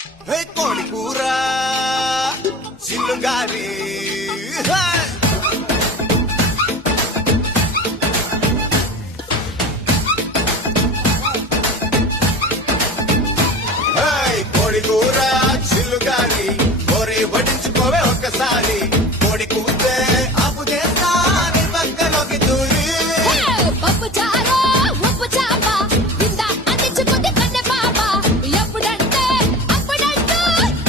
కోడి కూర చిల్లుగారి కోడి కూర చిల్లుగారి కోరి వడ్డించుకోవే ఒక్కసారి కోడి కూతే అప్పు చేస్తా నీ పక్కలోకి దూరి పప్పు చారు ఉప్పు చాప ఇందా అందించుకుంది కన్నె పాప ఎప్పుడంటే అప్పుడంటూ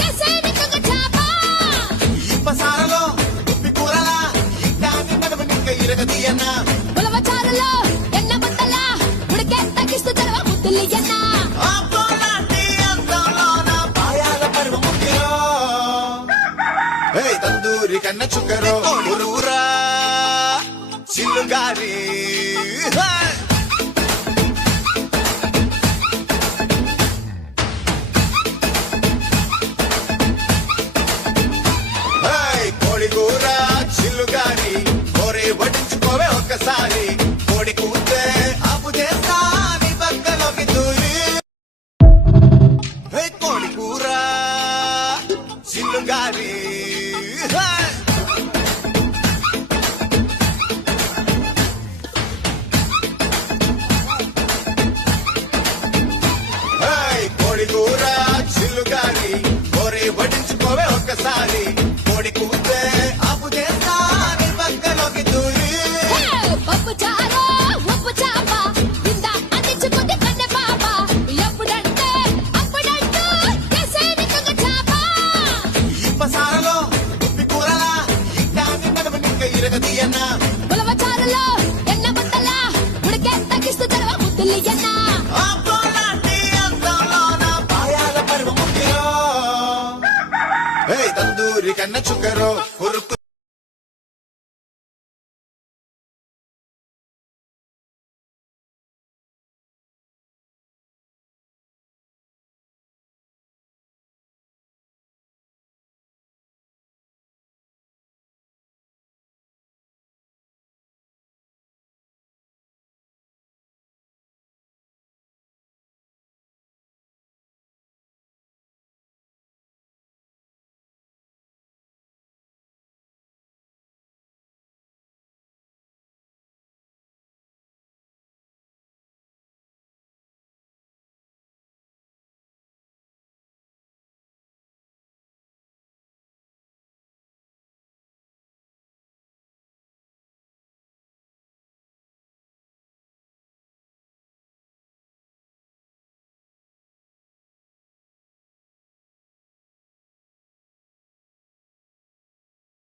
ఎసేనికగ చాప ఇప్పసారలో ఉప్పి కూరలా ఇట్టాన్ని నడుము నిక్క ఇరగదీయన్న ఉలవ చారులో ఎన్న ముద్దల ఉడికే తగ్గిస్తూ తెరవ ముద్దులియన్న అబ్బోలాంటి అందంలోన పాయాల పరువ ముగ్గిరో తందూరి కన్న చుక్కరో ఊరూరా చిల్లుగారి కోడి కూర చిల్లుగారి కోరి వడ్డించుకోవే ఒక్కసారి కోడి కూతే అప్పు చేస్తా నీ పక్కలోకి దూరి కోడి కూర చిల్లుగారి కోడి కూర చిల్లుగారి కోరి వడ్డించుకోవే ఒక్కసారి కోడి కూతే అప్పు చేస్తా నీ పక్కలోకి దూరి పప్పు చారు ఉప్పు చాప ఇందా అందించుకుంది కన్నె పాప ఎప్పుడంటే అప్పుడంటూ ఎసేనికగ చాప ఇప్పసారలో ఉప్పి కూరలా ఇట్టాన్ని నడుము నిక్క ఇరగదీయన్న ఉలవ చారులో ఎన్న ముద్దల ఉడికే తగ్గిస్తూ తెరవ ముద్దులియన్న అబ్బోలాంటి అందంలోన పాయాల పరువ ముగ్గిరో తందూరి కన్న చుక్కరో ఉరుకు